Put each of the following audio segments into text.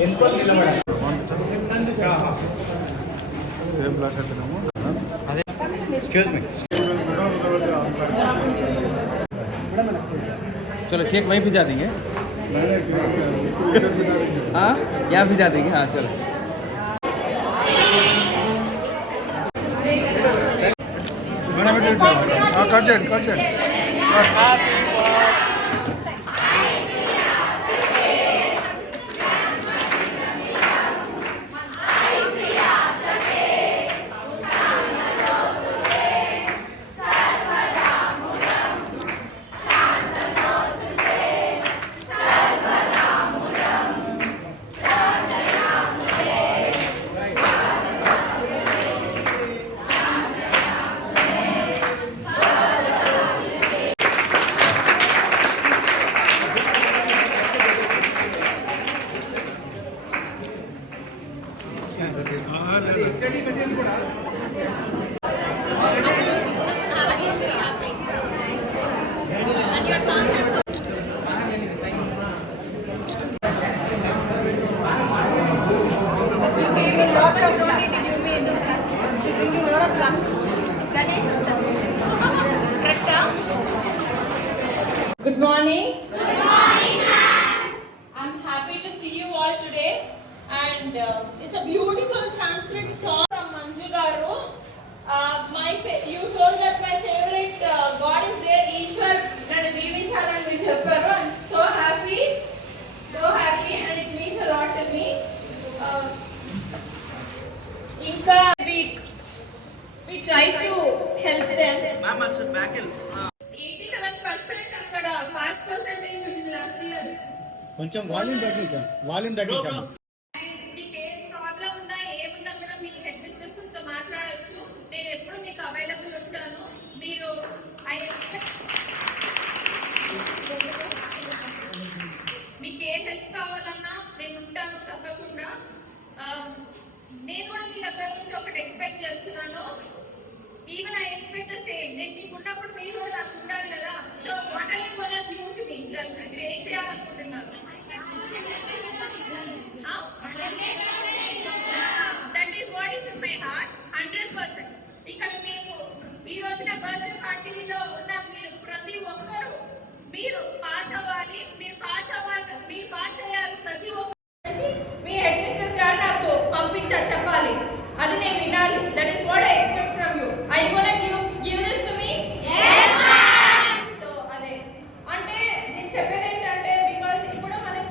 Same class అవుతున్నాము. चलो cake वहीं भिजा देंगे. हाँ यहाँ भिजा देंगे. हाँ चलो. Cut Good morning. Good morning, ma'am. I'm happy to see you all today, and it's a beautiful Sanskrit song from Manju Garu. You told that my favorite God is there, Ishwar. Nanu deevinchaలని మీరు చెప్పారు. I'm so happy, and it means a lot to me. Inka we try to help them. Ma'am, also back in. 87% అక్కడ pass percentage ఉంది last year. కొంచెం volume తగ్గించాము. మీకు ఏ problem ఉన్నా ఏమున్నా కూడా మీ head mistress తో మాట్లాడొచ్చు. నేను ఎప్పుడు మీకు అవైలబుల్ ఉంటాను. మీరు మీకు ఏ హెల్ప్ కావాలన్నా నేను ఉంటాను తప్పకుండా. నేను కూడా మీ దగ్గర నుంచి ఒకటి ఎక్స్పెక్ట్ చేస్తున్నాను. Even I expect the same. నేను మీకు ఉన్నప్పుడు మీరు కూడా నాకు ఉండాలి కదా. So what are you gonna give to me? ఏం చేయాలనుకుంటున్నారు? That is what is in my heart 100%. ఇక్కడ మేము ఈ రోజున బర్త్డే పార్టీలో ఉన్న మీరు ప్రతి ఒక్కరు మీరు పాస్ అవ్వాలి. మీరు పాస్ అయ్యాలి. ప్రతి ఒక్కరు మీ హెడ్ మిస్టర్స్ గారు నాకు పంపించారు చెప్పాలి. అది నేను వినాలి. That is what I expect from you. I gonna give this to me? yes ma'am. So అదే అంటే నేను చెప్పేది ఏంటంటే బికాజ్ ఇప్పుడు మనం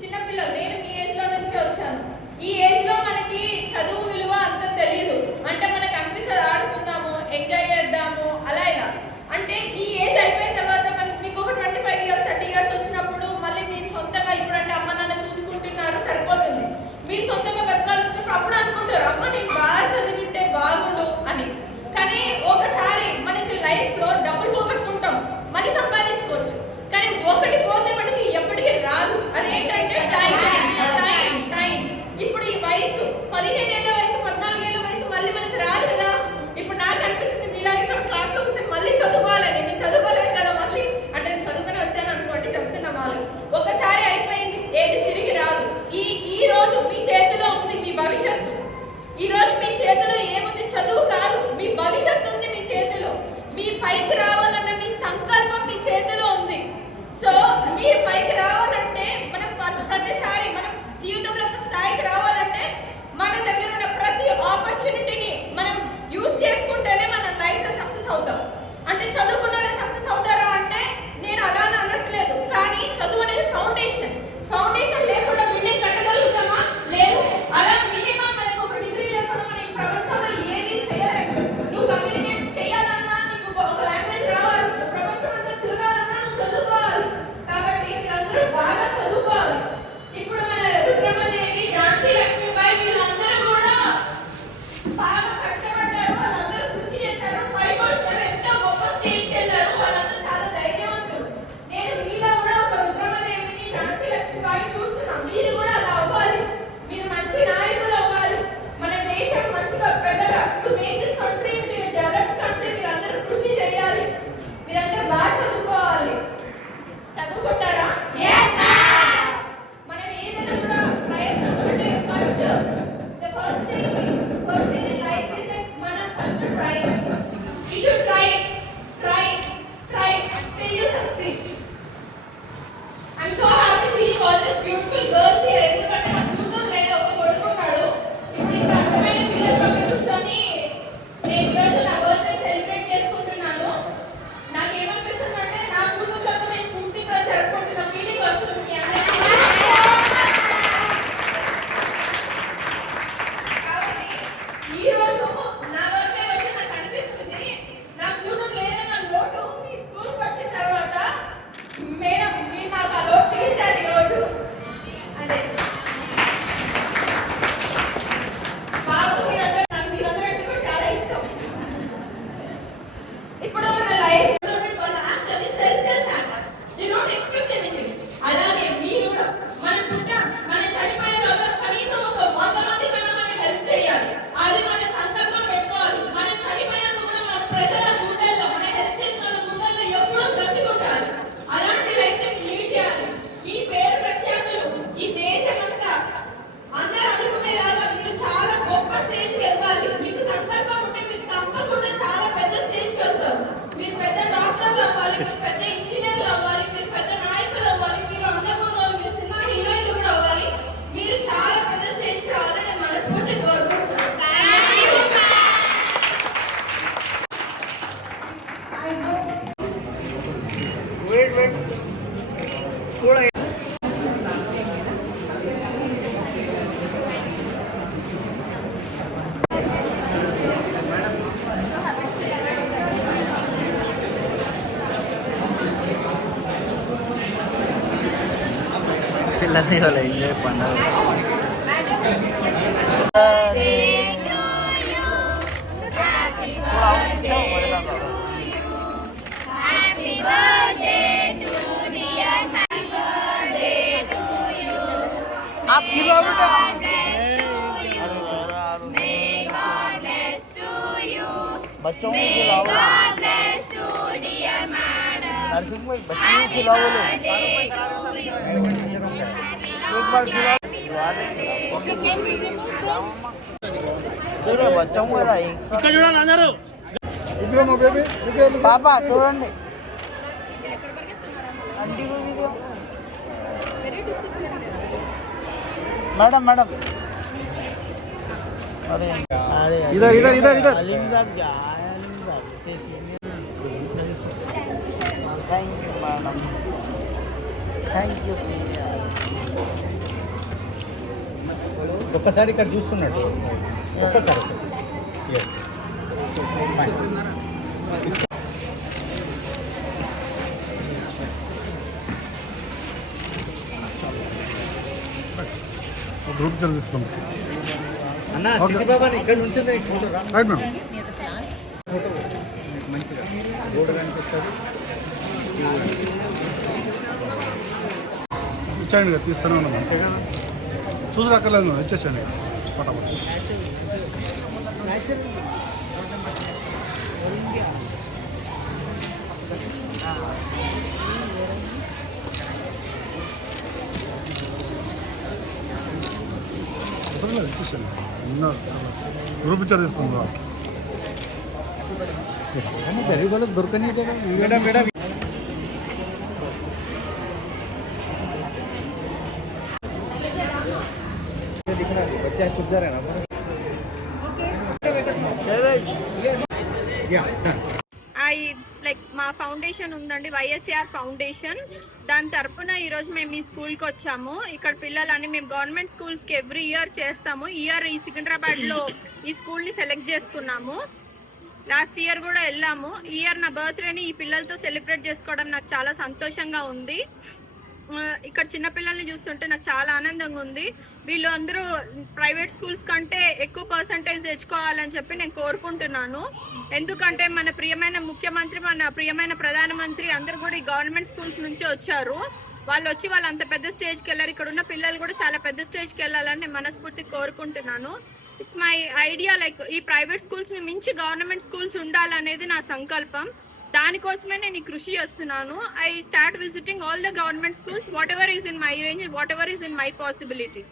చిన్న పిల్లలు, నేను మీ ఏజ్ లో నుంచి వచ్చాను. ఈ ఏజ్ లో మనకి చదువు విలువ అంత తెలియదు. అంటే మనకి అనిపిస్తుంది ఆడుకుందాము, ఎంజాయ్ చేద్దాము అలా ఇలా. అంటే ఈ ఏజ్ అయిపోయిన తర్వాత మనకి మీకు ఒక 25 years 30 years వచ్చినప్పుడు మళ్ళీ మీరు సొంతంగా ఇప్పుడంటే అమ్మ నాన్న చూసుకుంటున్నారు సరిపోతుంది. మీరు సొంతంగా బతకాల్సి వచ్చినప్పుడు అప్పుడు అనుకుంటారు అమ్మ నేను బాగా చదివింటే బాగుండు అని. కానీ ఒకసారి మనకి లైఫ్ లో డబ్బులు పోగొట్టుకుంటాం, మనీ సంపాదించుకోవచ్చు. కానీ ఒకటి పోతే మనకి ఎప్పటికీ రాదు. అదేంటంటే టైం. ఇప్పుడు ఈ వయసు 15 ఏళ్ళ వయసు 14 ఏళ్ళ వయసు మళ్ళీ మనకి రాదు కదా. ఇప్పుడు నాకు అనిపిస్తుంది మీలాగే క్లాస్ లో కూర్చొని మళ్ళీ చదువుకోవాలని. నేను చదువుకోలేదు కదా మళ్ళీ. అంటే నేను చదువుకుని వచ్చాను అనుకోండి చెప్తున్నా వాళ్ళు. ఒకసారి అయిపోయింది, ఏది తిరిగి రాదు. ఈ రోజు మీ చేతిలో ఉంది మీ భవిష్యత్తు. ఈ రోజు మీ చేతిలో ఏముంది? చదువు కాదు, మీ భవిష్యత్తు ఉంది మీ చేతిలో. మీ పైకి రావాలన్న మీ సంకల్పం మీ చేతిలో ఉంది. సో మీరు పైకి రావాలంటే మనం ప్రతిసారి మనం జీవితంలో ఒక స్థాయికి రావాలంటే మన దగ్గర ఉన్న ప్రతి ఆపర్చునిటీని మనం యూజ్ చేసుకుంటేనే మనం లైఫ్ లో సక్సెస్ అవుతాం. అంటే చదువుకున్నారే సక్సెస్ అవుతారా అంటే నేను అలా అనట్లేదు. కానీ చదువు అనేది ఫౌండేషన్ లేకుండా బిల్డింగ్ కట్టగలుగుతామా? లేదు. అలా మినిమం మనకు ఒక డిగ్రీ లేకుండా మనం ఈ ప్రపంచంలో ఏది చేయలేము. నువ్వు కమ్యూనికేట్ చేయాలన్నా నీకు ఒక లాంగ్వేజ్ రావాలి. నువ్వు ప్రపంచం అంతా తిరగాలన్నా నువ్వు చదువుకోవాలి. కాబట్టి మీరందరూ దిస్ బ్యూటిఫుల్ గర్ల్స్ హియర్. ఎందుకంటే నాకు కూతురు లేదు, ఒక కొడుకు ఉన్నాడు. ఇప్పుడు ఇంత అందమైన పిల్లల పక్కన కూర్చొని నేను ఈరోజు నా బర్త్డే సెలబ్రేట్ చేసుకుంటున్నాను. నాకేమనిపిస్తుందంటే నా కూతురులతో నేను పూర్తిగా జరుపుకుంటున్న ఫీలింగ్ వస్తుంది మీ అందరికీ. కాబట్టి ఈ రోజు నా బర్త్డే రోజు నాకు అనిపిస్తుంది నా కూతురు లేదన్న లోటు మీ స్కూల్కి వచ్చిన తర్వాత మేడం మీరు నాకు ఆ లోటు తీర్చారు ఈరోజు. అదే బాబు మీరందరూ అంటే కూడా చాలా ఇష్టం. ఇప్పుడు మన లైఫ్ వాళ్ళ actually selfless act. They don't expect anything. అలాగే మీరు కూడా మన చనిపోయే లోపల కనీసం ఒక 100 మంది కన్నా మనం హెల్ప్ చేయాలి. అది మన సంకల్పం పెట్టుకోవాలి. మనం చనిపోయినాక కూడా మన ప్రజల గుండెల్లో మన హెల్ప్ చేసిన వాళ్ళ గుండెల్లో ఎప్పుడూ బ్రతికుంటారు. అలాంటి లైఫ్ ని లీడ్ చేయాలి. ఈ పేరు ప్రఖ్యాతులు ఈ దేశమంతా అందరూ అనుకునేలాగా మీరు చాలా గొప్ప స్టేజ్కి వెళ్ళాలి. మీకు సంకల్పం ఉంటే మీరు తప్పకుండా చాలా పెద్ద స్టేజ్కి వెళ్తారు. మీరు పెద్ద డాక్టర్లు అవ్వాలి, మీరు పెద్ద ఇంజనీర్లు అవ్వాలి, మీరు పెద్ద నాయకులు అవ్వాలి, మీరు అందరూ మీరు సినిమా హీరోయిన్లు కూడా అవ్వాలి. మీరు చాలా పెద్ద స్టేజ్కి రావాలని నేను మనస్ఫూర్తిగా కోరుకుంటున్నాను. పిల్లల్ని వాళ్ళ ఎంజాయ్ పండుగ. आप खिलाओ बेटा. बच्चों को खिलाओ. नर्सिंग में बच्चों को खिलाओ. एक बार खिलाओ. पूरे बच्चों को पापा చూడండి आंटी को भी दो. मैडम मैडम अरे अरे इधर इधर इधर इधर अलीम साहब क्या है. अलीम साहब ते senior. Thank you madam. Thank you. ఒక్కసారి ఇక్కడ చూస్తున్నాడు. ఒక్కసారి గ్రూప్ చదివిస్తాం అన్న. చిట్టిబాబాని ఇక్కడ నుంచి రైట్ మేడం. ఫోటో మంచిగా బోర్డు కనిపిస్తుంది. ఇచ్చాను కదా, తీస్తాను అన్నాం అంతే కదా. చూసి రాకలేదు, ఇచ్చేసాను పటాపట్. ఇచ్చేసాను. గ్రూప్ ఇచ్చారు తీసుకుందాం. గరీబ్ వాళ్ళకి దొరకని మేడం మేడం. बच्चे छुप जा रहे हैं ना. మా ఫౌండేషన్ ఉందండి, వైఎస్ఆర్ ఫౌండేషన్. దాని తరపున ఈరోజు మేము ఈ స్కూల్కి వచ్చాము. ఇక్కడ పిల్లలని మేము గవర్నమెంట్ స్కూల్స్కి ఎవ్రీ ఇయర్ చేస్తాము. ఇయర్ ఈ సికింద్రాబాద్లో ఈ స్కూల్ని సెలెక్ట్ చేసుకున్నాము. లాస్ట్ ఇయర్ కూడా వెళ్ళాము. ఈ ఇయర్ నా బర్త్డేని ఈ పిల్లలతో సెలబ్రేట్ చేసుకోవడం నాకు చాలా సంతోషంగా ఉంది. ఇక్కడ చిన్నపిల్లల్ని చూస్తుంటే నాకు చాలా ఆనందంగా ఉంది. వీళ్ళు అందరూ ప్రైవేట్ స్కూల్స్ కంటే ఎక్కువ పర్సంటేజ్ తెచ్చుకోవాలని చెప్పి నేను కోరుకుంటున్నాను. ఎందుకంటే మన ప్రియమైన ముఖ్యమంత్రి, మన ప్రియమైన ప్రధానమంత్రి అందరూ కూడా ఈ గవర్నమెంట్ స్కూల్స్ నుంచి వచ్చారు. వాళ్ళు వచ్చి వాళ్ళు అంత పెద్ద స్టేజ్కి వెళ్ళారు. ఇక్కడ ఉన్న పిల్లలు కూడా చాలా పెద్ద స్టేజ్కి వెళ్ళాలని నేను మనస్ఫూర్తిగా కోరుకుంటున్నాను. It's my idea. ఈ ప్రైవేట్ స్కూల్స్ని మించి గవర్నమెంట్ స్కూల్స్ ఉండాలనేది నా సంకల్పం. దానికోసమే నేను ఈ కృషి చేస్తున్నాను. I start visiting all the government schools, what ever is in my range, what ever is in my possibility.